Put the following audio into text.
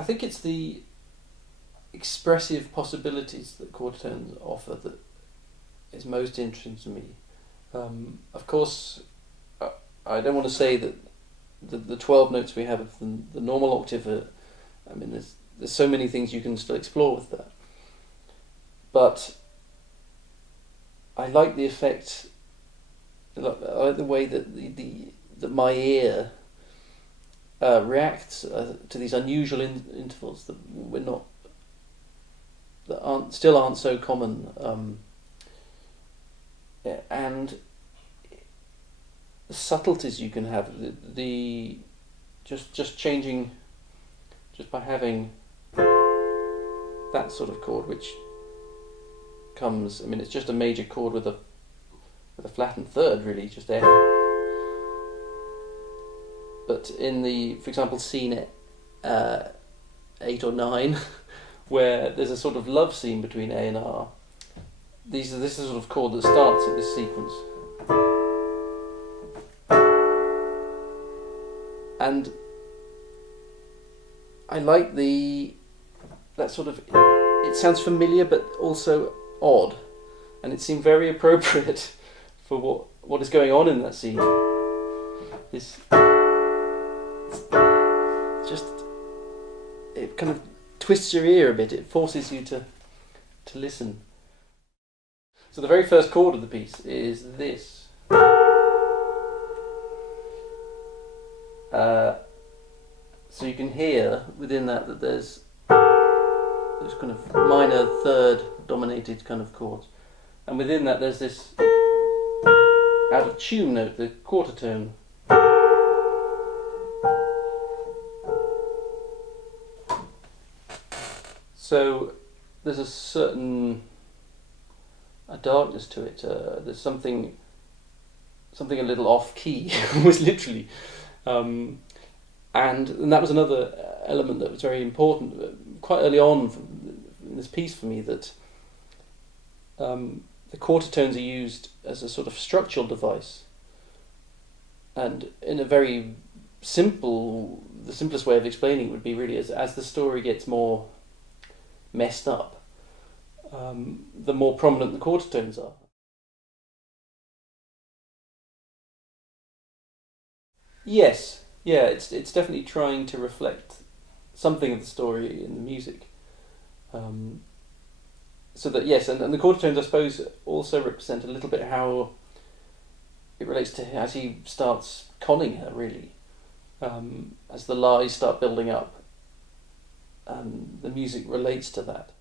I think it's the expressive possibilities that quartertones offer that is most interesting to me. Of course, I don't want to say that the 12 notes we have of the normal octave are, I mean, there's so many things you can still explore with that. But I like the effect, I like the way that that my ear reacts to these unusual intervals that still aren't so common, and the subtleties you can have, just changing, just by having that sort of chord, which comes, I mean, it's just a major chord with a flattened third, really, just F. But in for example, scene 8 or 9, where there's a sort of love scene between A and R, this is a sort of chord that starts at this sequence. And I like that sort of, it sounds familiar but also odd, and it seemed very appropriate for what is going on in that scene. This just, it kind of twists your ear a bit, it forces you to listen. So the very first chord of the piece is this. So you can hear within that there's kind of minor third dominated kind of chords, and within that there's this out of tune note, the quarter tone. So there's a certain darkness to it. There's something a little off key, almost literally. And that was another element that was very important quite early on in this piece for me, that the quarter tones are used as a sort of structural device, and in a very the simplest way of explaining it would be really as the story gets more messed up, the more prominent the quarter tones are. Yes, yeah, it's definitely trying to reflect something of the story in the music. So that, yes, and the quarter tones, I suppose, also represent a little bit how it relates to as he starts conning her, really. As the lies start building up, the music relates to that.